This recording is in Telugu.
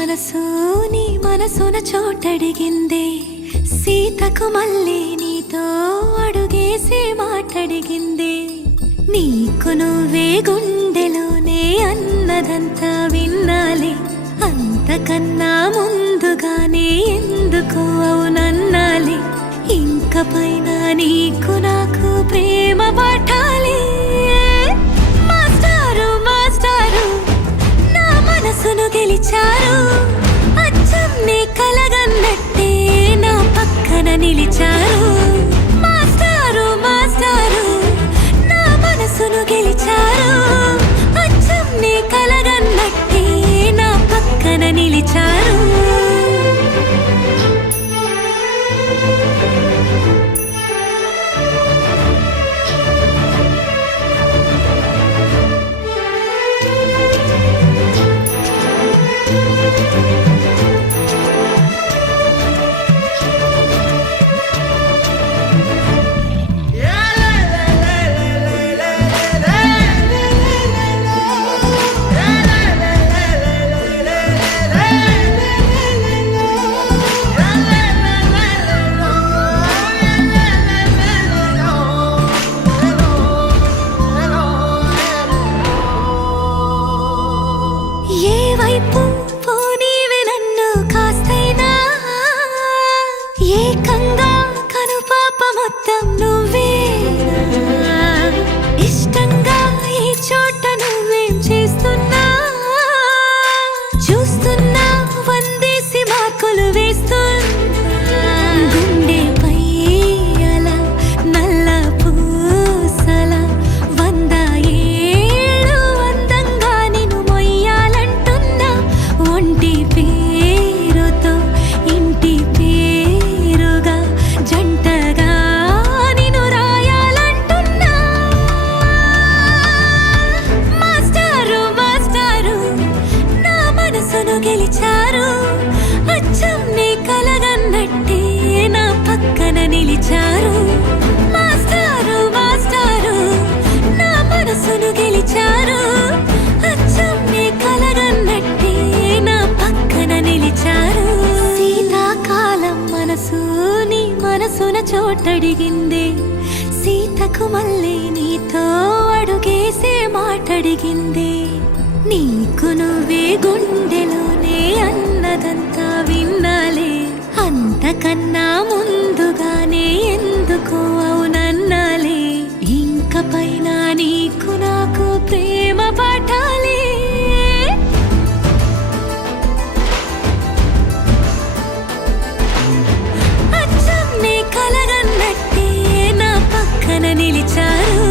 మనసు నీ మనసున చోటడిగిందే, సీతకు మళ్ళీ నీతో అడుగేసి మాటడిగిందే. నీకు నువ్వే గుండెలోనే అన్నదంతా విన్నాలే, అంతకన్నా ముందుగానే ఎందుకు అవునన్నాలే. ఇంక పైన నీకు నాకు ప్రేమ పాఠాలే. మాస్టారు మాస్టారు నా మనసును గెలిచారు, అచ్చం నీ కలగన్నట్టే నా పక్కన నిలిచారు. మాస్టారు మాస్టారు నా మనసును గెలిచారు, అచ్చం నీ కలగన్నట్టే నా పక్కన నిలిచారు. ఏకంగా కనుపాప మొత్తం నువ్వేనా, ఇష్టంగా ఈ చోట నువ్వేం చేస్తున్నా, చూస్తున్నా వందేసి మార్కులు వేస్తున్నా. గుండెపై అలా నల్ల పూసల 100 ఏళ్ళు అందంగా నిన్ను మొయ్యాలంటున్నా. ఒంటి పేరుతో ఇంటి పేరుగా జంటగా నిన్ను రాయాలంటున్నా. మాస్టారు మాస్టారు నా మనసును గెలిచారు, అచ్చం నీ కలగన్నట్టే నా పక్కన నిలిచారు. మాస్టారు మాస్టారు నా మనసును గెలిచారు, అచ్చం నీ కలగన్నట్టే నా పక్కన నిలిచారు. శీతాకాలం మనసు నీ మనసున చోటడిగిందే, సీతకు మళ్ళీ నీతో అడుగేసే మాటడిగిందే. నీకు నువ్వే గుండెలోనే అన్నదంతా విన్నాలే, అంతకన్నా ముందుగానే ఎందుకు అవునన్నాలే. ఇంక పైన నీకు నాకు ప్రేమ పాఠాలే. అచ్చం నీ కలగన్నట్టే నా పక్కన నిలిచారు.